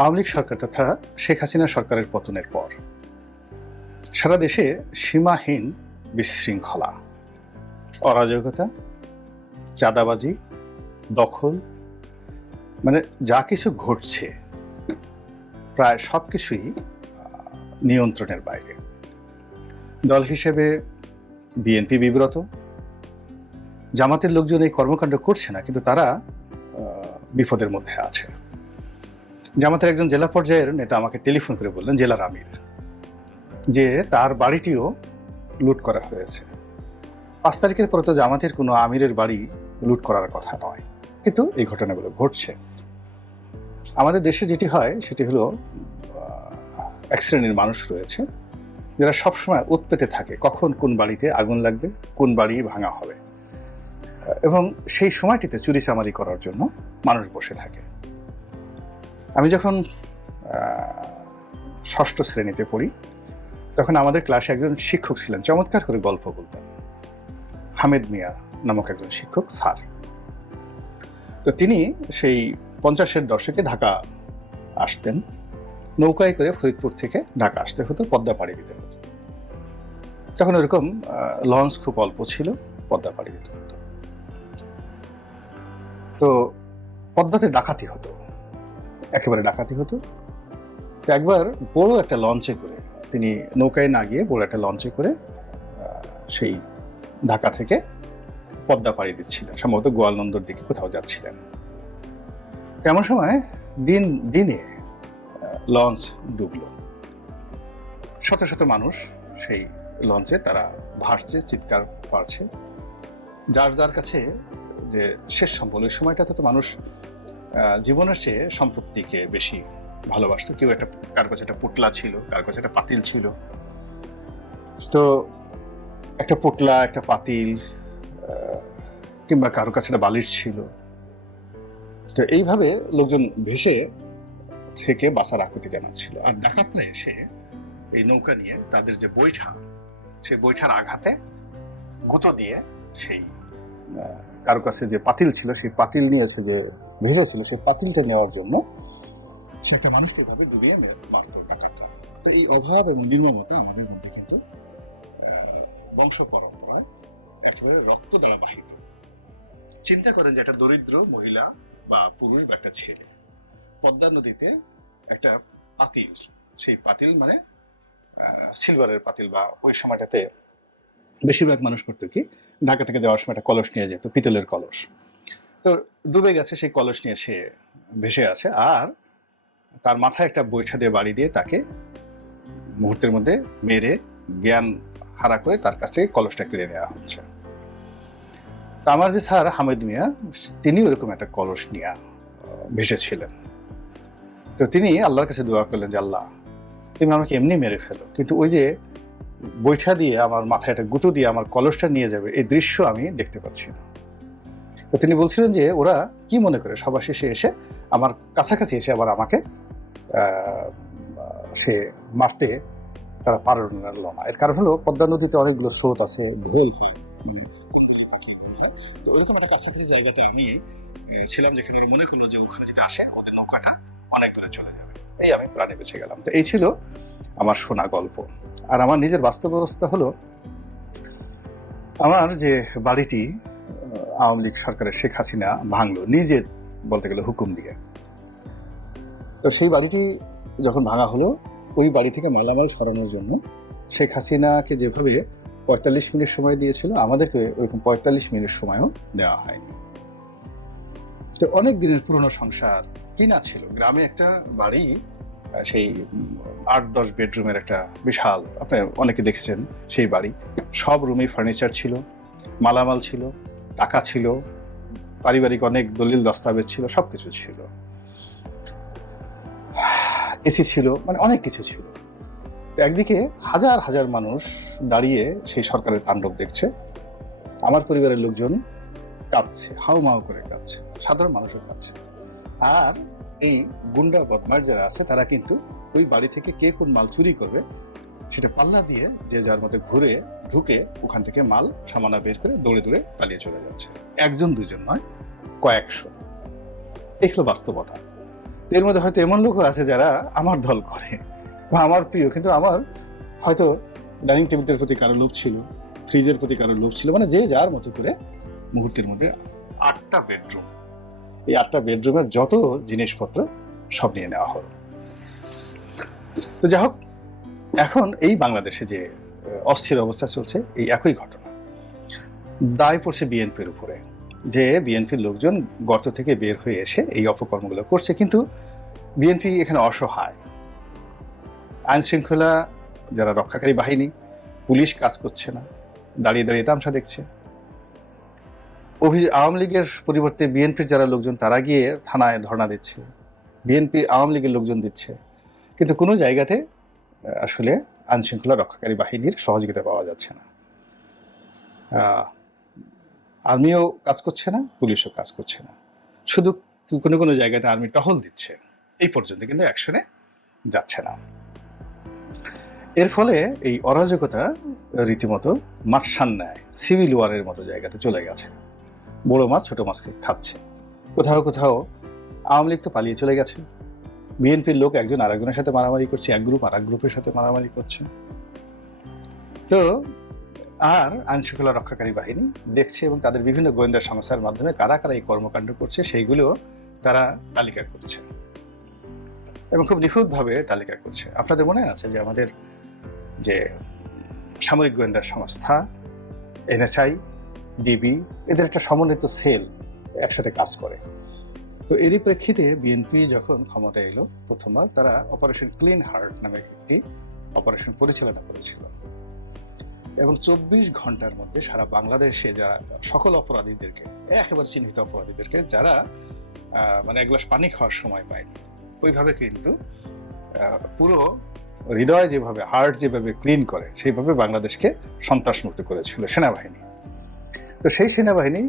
আওয়ামী লীগ সরকার তথা শেখ হাসিনা সরকারের পতনের পর সারা দেশে সীমাহীন বিশৃঙ্খলা অরাজকতা চাঁদাবাজি দখল মানে যা কিছু ঘটছে প্রায় সব কিছুই নিয়ন্ত্রণের বাইরে দল হিসেবে বিএনপি বিব্রত জামাতের লোকজন এই কর্মকাণ্ড করছে না কিন্তু তারা বিপদের মধ্যে আছে জামাতের একজন জেলা পর্যায়ের নেতা আমাকে টেলিফোন করে বললেন জেলার আমির যে তার বাড়িটিও লুট করা হয়েছে পাঁচ তারিখের পরে তো জামাতের কোনো আমিরের বাড়ি লুট করার কথা নয় কিন্তু এই ঘটনাগুলো ঘটছে আমাদের দেশে যেটি হয় সেটি হলো এক শ্রেণীর মানুষ রয়েছে যারা সবসময় উৎপেতে থাকে কখন কোন বাড়িতে আগুন লাগবে কোন বাড়ি ভাঙা হবে এবং সেই সময়টিতে চুরিচামারি করার জন্য মানুষ বসে থাকে আমি যখন ষষ্ঠ শ্রেণীতে পড়ি তখন আমাদের ক্লাসে একজন শিক্ষক ছিলেন চমৎকার করে গল্প বলতেন হামেদ মিয়া নামক একজন শিক্ষক স্যার তো তিনি সেই পঞ্চাশের দশকে ঢাকা আসতেন নৌকায় করে ফরিদপুর থেকে ঢাকা আসতে হতো পদ্মা পাড়ি দিতে হতো তখন ওরকম লঞ্চ খুব অল্প ছিল পদ্মা পাড়ি দিতে হতো তো পদ্মাতে ডাকাতি হতো একেবারে ডাকাতি হতো একবার বড় একটা লঞ্চে করে তিনি নৌকায় না গিয়ে বড় একটা লঞ্চে করে সেই ঢাকা থেকে পদ্মা পাড়ি দিচ্ছিলেন সম্ভবত গোয়ালনন্দর দিকে কোথাও যাচ্ছিলেন এমন সময় দিন দিনে লঞ্চ ডুবল শত শত মানুষ সেই লঞ্চে তারা ভাসছে চিৎকার পারছে যার যার কাছে যে শেষ সম্বল ওই সময়টাতে তো মানুষ জীবনের সে সম্পত্তিকে বেশি ভালোবাসতো কেউ একটা কার কাছে একটা পোটলা ছিল কার কাছে একটা পাতিল ছিল তো একটা পোটলা একটা পাতিল কিংবা কারো কাছে একটা বালিশ ছিল তো এইভাবে লোকজন ভেসে থেকে বাসার আকৃতি জানাচ্ছিল আর ডাকাতরা এসে এই নৌকা নিয়ে তাদের যে বৈঠা সেই বৈঠার আঘাতে গুঁতো দিয়ে সেই কারো কাছে যে পাতিল ছিল সেই পাতিল নিয়েছে যে ছিল সেই পাতিলটা নেওয়ার জন্য সে একটা মানুষ এভাবে ডুবিয়ে পারত টাকাটা তো এই অভাব এবং নির্মমতা আমাদের মধ্যে কিন্তু বংশ পরম্পরায় একেবারে রক্ত দ্বারা বাহিত চিন্তা করেন যে একটা দরিদ্র মহিলা বা পুরুষ বা একটা ছেলে পদ্মা নদীতে একটা পাতিল সেই পাতিল মানে সিলভারের পাতিল বা ওই সময়টাতে বেশিরভাগ মানুষ করতো কি ঢাকা থেকে যাওয়ার সময় একটা কলস নিয়ে যেত পিতলের কলস তো ডুবে গেছে সেই কলস নিয়ে সে ভেসে আছে আর তার মাথায় একটা বৈঠা দিয়ে বাড়ি দিয়ে তাকে মুহূর্তের মধ্যে মেরে জ্ঞান হারা করে তার কাছ থেকে কলসটা কিনে নেওয়া হচ্ছে আমার যে স্যার হামিদ মিয়া তিনি ওরকম একটা কলস নিয়ে ভেসেছিলেন তো তিনি আল্লাহর কাছে দোয়া করলেন যে আল্লাহ তুমি আমাকে এমনি মেরে ফেলো কিন্তু ওই যে বৈঠা দিয়ে আমার মাথায় একটা গুঁতো দিয়ে আমার কলসটা নিয়ে যাবে এই দৃশ্য আমি দেখতে পাচ্ছি না তো তিনি বলছিলেন যে ওরা কি মনে করে সবার শেষে এসে আমার কাছাকাছি এসে আবার আমাকে সে মারতে তারা পার না এর কারণ হলো পদ্মা নদীতে অনেকগুলো স্রোত আছে ঢোল তো ওইরকম একটা কাছাকাছি জায়গাতে আমি ছিলাম যেখানে ওরা মনে করলো যে ওখানে যদি আসে আমাদের নৌকাটা অনেক দূরে চলে যাবে এই আমি প্রাণে বেঁচে গেলাম তো এই ছিল আমার শোনা গল্প আর আমার নিজের বাস্তব অবস্থা হলো আমার যে বাড়িটি আওয়ামী লীগ সরকারের শেখ হাসিনা ভাঙলো নিজে বলতে গেলে হুকুম দিয়ে তো সেই বাড়িটি যখন ভাঙা হলো ওই বাড়ি থেকে মালামাল সরানোর জন্য শেখ হাসিনাকে যেভাবে পঁয়তাল্লিশ মিনিট সময় দিয়েছিল আমাদেরকে ওইরকম পঁয়তাল্লিশ মিনিট সময়ও দেওয়া হয়নি তো অনেক দিনের পুরনো সংসার কিনা ছিল গ্রামে একটা বাড়ি সেই আট দশ বেডরুমের একটা বিশাল আপনি অনেকে দেখেছেন সেই বাড়ি সব রুমে ফার্নিচার ছিল মালামাল ছিল টাকা ছিল পারিবারিক অনেক দলিল দস্তাবেজ ছিল সব কিছু ছিল এসি ছিল মানে অনেক কিছু ছিল একদিকে হাজার হাজার মানুষ দাঁড়িয়ে সেই সরকারের তাণ্ডব দেখছে আমার পরিবারের লোকজন কাঁদছে হাউ মাউ করে কাঁদছে সাধারণ মানুষও কাঁদছে আর এই গুন্ডা বদমার যারা আছে তারা কিন্তু ওই বাড়ি থেকে কে কোন মাল চুরি করবে সেটা পাল্লা দিয়ে যে যার মধ্যে ঘুরে ঢুকে ওখান থেকে মাল সামানা বের করে দৌড়ে দৌড়ে পালিয়ে চলে যাচ্ছে একজন দুজন নয় কয়েকশো এগুলো বাস্তবতা এর মধ্যে হয়তো এমন লোকও আছে যারা আমার দল করে বা আমার প্রিয় কিন্তু আমার হয়তো ডাইনিং টেবিলের প্রতি কারো লোভ ছিল ফ্রিজের প্রতি কারো লোভ ছিল মানে যে যার মতো করে মুহূর্তের মধ্যে আটটা বেডরুম এই আটটা বেডরুমের যত জিনিসপত্র সব নিয়ে নেওয়া হলো তো যাই হোক এখন এই বাংলাদেশে যে অস্থির অবস্থা চলছে এই একই ঘটনা দায় পড়ছে বিএনপির উপরে যে বিএনপির লোকজন গর্ত থেকে বের হয়ে এসে এই অপকর্মগুলো করছে কিন্তু বিএনপি এখানে অসহায় আইন শৃঙ্খলা যারা রক্ষাকারী বাহিনী পুলিশ কাজ করছে না দাঁড়িয়ে দাঁড়িয়ে তামসা দেখছে অভি আওয়ামী লীগের পরিবর্তে বিএনপির যারা লোকজন তারা গিয়ে থানায় ধর্ণা দিচ্ছে বিএনপি আওয়ামী লীগের লোকজন দিচ্ছে কিন্তু কোনো জায়গাতে আসলে আইনশৃঙ্খলা রক্ষাকারী বাহিনীর সহযোগিতা পাওয়া যাচ্ছে না আর্মিও কাজ করছে না পুলিশও কাজ করছে না শুধু কোনো কোনো জায়গাতে আর্মি টহল দিচ্ছে এই পর্যন্ত কিন্তু অ্যাকশনে যাচ্ছে না এর ফলে এই অরাজকতা রীতিমতো মাঠসান নেয় সিভিল ওয়ারের মতো জায়গাতে চলে গেছে বড় মাছ ছোট মাছকে খাচ্ছে কোথাও কোথাও আওয়ামী লীগ তো পালিয়ে চলে গেছে বিএনপির লোক একজন আরেকজনের সাথে মারামারি করছে এক গ্রুপ আর এক গ্রুপের সাথে মারামারি করছে তো আর আইন শৃঙ্খলা রক্ষাকারী বাহিনী দেখছে এবং তাদের বিভিন্ন গোয়েন্দা সংস্থার মাধ্যমে কারা কারা এই কর্মকাণ্ড করছে সেইগুলো তারা তালিকা করছে এবং খুব নিখুঁতভাবে তালিকা করছে আপনাদের মনে আছে যে আমাদের যে সামরিক গোয়েন্দা সংস্থা এনএসআই ডিবি এদের একটা সমন্বিত সেল একসাথে কাজ করে তো এরই প্রেক্ষিতে বিএনপি যখন ক্ষমতায় এলো প্রথমবার তারা অপারেশন ক্লিন হার্ট নামে একটি অপারেশন পরিচালনা করেছিল এবং চব্বিশ ঘন্টার মধ্যে সারা বাংলাদেশে যারা সকল অপরাধীদেরকে একেবারে চিহ্নিত অপরাধীদেরকে যারা মানে এক গ্লাস পানি খাওয়ার সময় পায়নি ওইভাবে কিন্তু পুরো হৃদয় যেভাবে হার্ট যেভাবে ক্লিন করে সেইভাবে বাংলাদেশকে সন্ত্রাসমুক্ত করেছিল সেনাবাহিনী তো সেই সেনাবাহিনী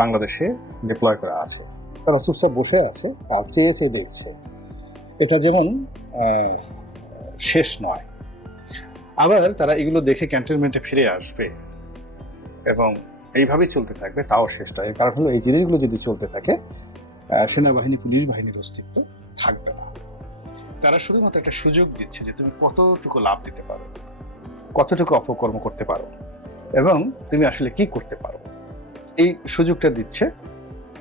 বাংলাদেশে ডিপ্লয় করা আছে তারা চুপচাপ বসে আছে আর চেয়ে চেয়ে দেখছে এটা যেমন শেষ নয় আবার তারা এগুলো দেখে ক্যান্টনমেন্টে ফিরে আসবে এবং এইভাবেই চলতে থাকবে তাও শেষ নয় কারণ হলো এই জিনিসগুলো যদি চলতে থাকে সেনাবাহিনী পুলিশ বাহিনীর অস্তিত্ব থাকবে না তারা শুধুমাত্র একটা সুযোগ দিচ্ছে যে তুমি কতটুকু লাভ দিতে পারো কতটুকু অপকর্ম করতে পারো এবং তুমি আসলে কি করতে পারো এই সুযোগটা দিচ্ছে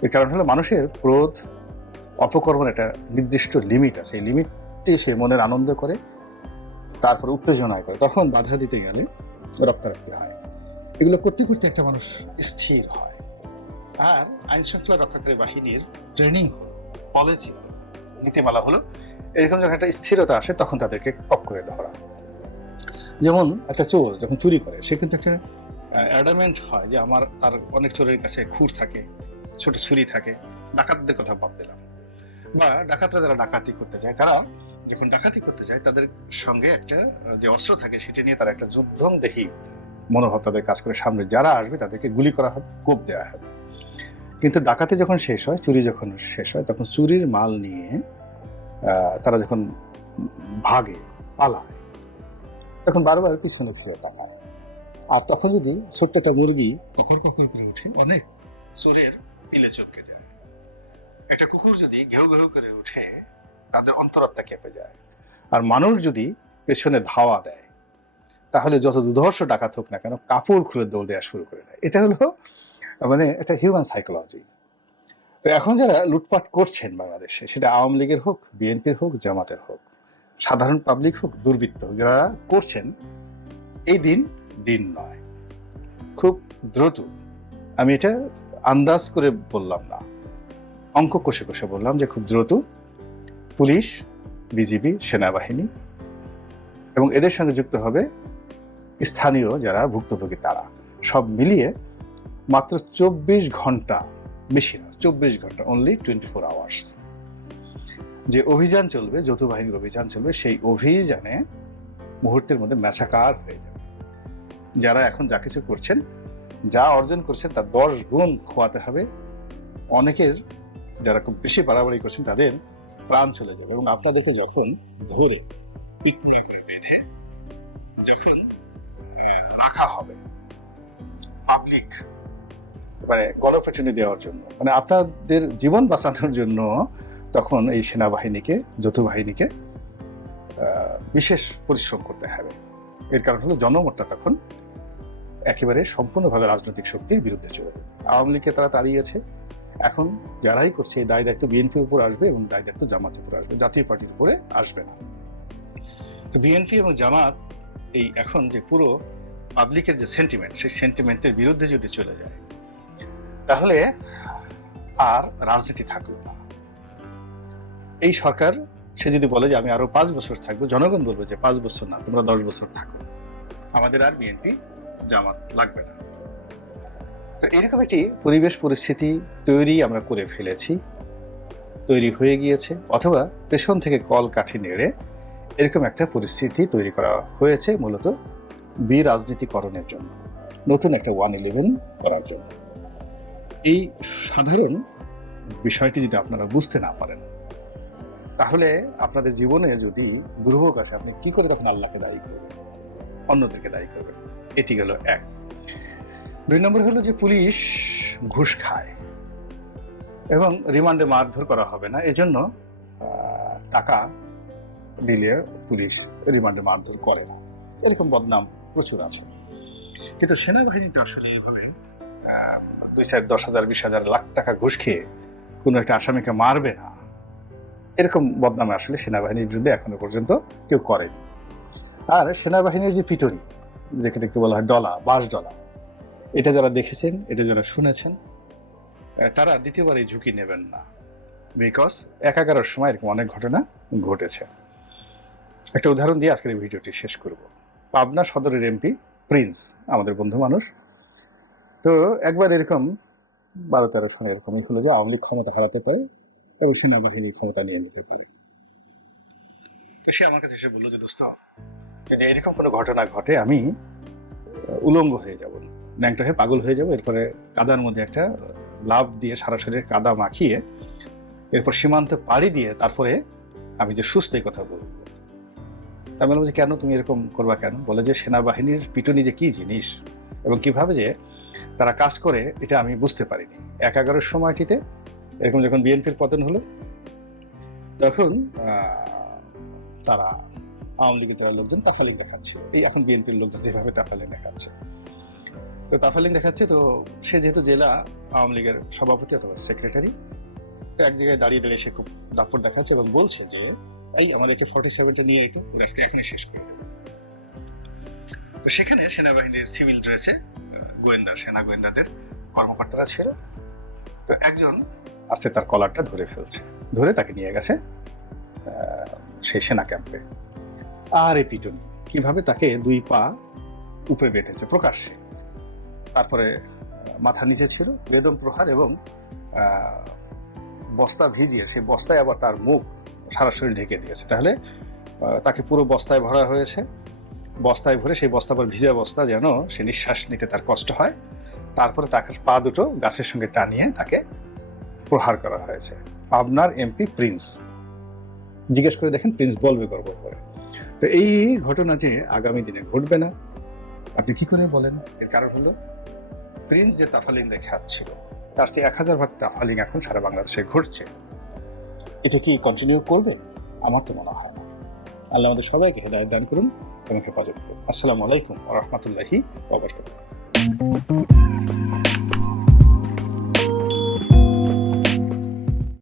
এর কারণ হলো মানুষের ক্রোধ অপকর্মের একটা নির্দিষ্ট লিমিট আছে এই লিমিটটি সে মনের আনন্দ করে তারপর উত্তেজনায় করে তখন বাধা দিতে গেলে রপ্তারপ্তি হয় এগুলো করতে করতে একটা মানুষ স্থির হয় আর আইন শৃঙ্খলা রক্ষাকারী বাহিনীর ট্রেনিং পলিসি নীতিমালা হলো এরকম যখন একটা স্থিরতা আসে তখন তাদেরকে কপ করে ধরা যেমন একটা চোর যখন চুরি করে সে কিন্তু একটা অ্যাডামেন্ট হয় যে আমার তার অনেক চোরের কাছে খুর থাকে ছোট ছুরি থাকে ডাকাতদের কথা বাদ দিলাম বা ডাকাতরা যারা ডাকাতি করতে যায় তারা যখন ডাকাতি করতে যায় তাদের সঙ্গে একটা যে অস্ত্র থাকে সেটা নিয়ে তারা একটা দেখি মনোভাব তাদের কাজ করে সামনে যারা আসবে তাদেরকে গুলি করা হবে কোপ দেওয়া হবে কিন্তু ডাকাতি যখন শেষ হয় চুরি যখন শেষ হয় তখন চুরির মাল নিয়ে তারা যখন ভাগে পালায় তখন বারবার পিছনে ফিরে তাকায় আর তখন যদি ছোট্ট একটা মুরগি কখন কখন করে উঠে অনেক চোরের পিলে চটকে যায় একটা কুকুর যদি ঘেউ ঘেউ করে ওঠে তাদের অন্তরাত্মা কেঁপে যায় আর মানুষ যদি পেছনে ধাওয়া দেয় তাহলে যত দুর্ধর্ষ ডাকাত হোক না কেন কাপড় খুলে দৌড় দেওয়া শুরু করে দেয় এটা হলো মানে এটা হিউম্যান সাইকোলজি তো এখন যারা লুটপাট করছেন বাংলাদেশে সেটা আওয়ামী লীগের হোক বিএনপির হোক জামাতের হোক সাধারণ পাবলিক হোক দুর্বৃত্ত হোক যারা করছেন এই দিন দিন নয় খুব দ্রুত আমি এটা আন্দাজ করে বললাম না অঙ্ক কষে কষে বললাম যে খুব দ্রুত পুলিশ বিজিবি সেনাবাহিনী এবং এদের সঙ্গে যুক্ত হবে স্থানীয় যারা ভুক্তভোগী তারা সব মিলিয়ে মাত্র চব্বিশ ঘন্টা বেশি না চব্বিশ ঘন্টা অনলি টোয়েন্টি ফোর আওয়ার্স যে অভিযান চলবে যৌথ বাহিনীর অভিযান চলবে সেই অভিযানে মুহূর্তের মধ্যে ম্যাচাকার হয়ে যাবে যারা এখন যা কিছু করছেন যা অর্জন করেছেন তার দশ গুণ খোয়াতে হবে অনেকের যারা খুব বেশি বাড়াবাড়ি করছেন তাদের প্রাণ চলে যাবে এবং আপনাদেরকে যখন ধরে পিকনিক বেঁধে যখন রাখা হবে পাবলিক মানে গণপ্রচুনি দেওয়ার জন্য মানে আপনাদের জীবন বাঁচানোর জন্য তখন এই সেনাবাহিনীকে যৌথ বাহিনীকে বিশেষ পরিশ্রম করতে হবে এর কারণ হলো জনমতটা তখন একেবারে সম্পূর্ণভাবে রাজনৈতিক শক্তির বিরুদ্ধে চলে যাবে আওয়ামী লীগকে তারা তাড়িয়েছে এখন যারাই করছে এই দায় দায়িত্ব বিএনপির উপর আসবে এবং দায় দায়িত্ব জামাতের উপর আসবে জাতীয় পার্টির উপরে আসবে না তো বিএনপি এবং জামাত এই এখন যে পুরো পাবলিকের যে সেন্টিমেন্ট সেই সেন্টিমেন্টের বিরুদ্ধে যদি চলে যায় তাহলে আর রাজনীতি থাকলো না এই সরকার সে যদি বলে যে আমি আরো পাঁচ বছর থাকবো জনগণ বলবে যে পাঁচ বছর না তোমরা দশ বছর থাকো আমাদের আর বিএনপি জামাত লাগবে না তো এরকম একটি পরিবেশ পরিস্থিতি তৈরি আমরা করে ফেলেছি তৈরি হয়ে গিয়েছে অথবা পেছন থেকে কল কাঠি নেড়ে এরকম একটা পরিস্থিতি তৈরি করা হয়েছে মূলত বি রাজনীতিকরণের জন্য নতুন একটা ওয়ান ইলেভেন করার জন্য এই সাধারণ বিষয়টি যদি আপনারা বুঝতে না পারেন তাহলে আপনাদের জীবনে যদি দুর্ভোগ আছে আপনি কি করে তখন আল্লাহকে দায়ী করবেন অন্যদেরকে দায়ী করবেন এটি গেল এক দুই নম্বর হলো যে পুলিশ ঘুষ খায় এবং রিমান্ডে মারধর করা হবে না এজন্য টাকা দিলে পুলিশ রিমান্ডে মারধর করে না এরকম বদনাম প্রচুর আছে কিন্তু সেনাবাহিনীতে আসলে এভাবে দুই চার দশ হাজার বিশ হাজার লাখ টাকা ঘুষ খেয়ে কোনো একটা আসামিকে মারবে না এরকম বদনামে আসলে সেনাবাহিনীর বিরুদ্ধে এখনো পর্যন্ত কেউ করেনি আর সেনাবাহিনীর যে পিটনি যেটাকে বলা হয় ডলা বাস ডলা এটা যারা দেখেছেন এটা যারা শুনেছেন তারা দ্বিতীয়বার এই ঝুঁকি নেবেন না বিকজ একাকারের সময় এরকম অনেক ঘটনা ঘটেছে একটা উদাহরণ দিয়ে আজকের এই ভিডিওটি শেষ করব পাবনা সদরের এমপি প্রিন্স আমাদের বন্ধু মানুষ তো একবার এরকম বারো তেরো সালে এরকমই হলো যে আওয়ামী লীগ ক্ষমতা হারাতে পারে এবং সেনাবাহিনী ক্ষমতা নিয়ে নিতে পারে তো সে আমার কাছে এসে বললো যে দোস্ত যদি এরকম কোনো ঘটনা ঘটে আমি উলঙ্গ হয়ে যাব ন্যাংটা হয়ে পাগল হয়ে যাব এরপরে কাদার মধ্যে একটা লাভ দিয়ে সারা কাদা মাখিয়ে এরপর সীমান্তে পাড়ি দিয়ে তারপরে আমি যে সুস্থ এই কথা বলব আমি মানে বললাম যে কেন তুমি এরকম করবা কেন বলে যে সেনাবাহিনীর পিটুনি যে কী জিনিস এবং কিভাবে যে তারা কাজ করে এটা আমি বুঝতে পারিনি এক এগারোর সময়টিতে এরকম যখন বিএনপির পতন হলো তখন তারা আওয়ামী লীগের যারা লোকজন তাফালিং দেখাচ্ছে এই এখন বিএনপির লোকজন যেভাবে তাফালিং দেখাচ্ছে তো তাফালিং দেখাচ্ছে তো সে যেহেতু জেলা আওয়ামী লীগের সভাপতি অথবা সেক্রেটারি এক জায়গায় দাঁড়িয়ে দাঁড়িয়ে সে খুব দাপট দেখাচ্ছে এবং বলছে যে এই আমার একে ফর্টি সেভেনটা নিয়ে তো আজকে এখনই শেষ করে দেবে তো সেখানে সেনাবাহিনীর সিভিল ড্রেসে গোয়েন্দা সেনা গোয়েন্দাদের কর্মকর্তারা ছিল তো একজন আস্তে তার কলারটা ধরে ফেলছে ধরে তাকে নিয়ে গেছে সেই সেনা ক্যাম্পে আর এ পিটনি কিভাবে তাকে দুই পা উপরে বেঁধেছে প্রকাশ্যে তারপরে মাথা নিচে ছিল বেদম প্রহার এবং বস্তা ভিজিয়ে সেই বস্তায় আবার তার মুখ সারা শরীর ঢেকে দিয়েছে তাহলে তাকে পুরো বস্তায় ভরা হয়েছে বস্তায় ভরে সেই বস্তা আবার ভিজা বস্তা যেন সে নিঃশ্বাস নিতে তার কষ্ট হয় তারপরে তাকে পা দুটো গাছের সঙ্গে টানিয়ে তাকে প্রহার করা হয়েছে পাবনার এমপি প্রিন্স জিজ্ঞেস করে দেখেন প্রিন্স বলবে গর্ব করে তো এই ঘটনা যে আগামী দিনে ঘটবে না আপনি কি করে বলেন এর কারণ হলো প্রিন্স যে তাফালিং দেখে আসছিল তার সে এক হাজার ভাগ তাফালিং এখন সারা বাংলাদেশে ঘটছে এটা কি কন্টিনিউ করবে আমার তো মনে হয় না আল্লাহ আমাদের সবাইকে হেদায়ত দান করুন এবং হেফাজত করুন আসসালামু আলাইকুম রহমতুল্লাহি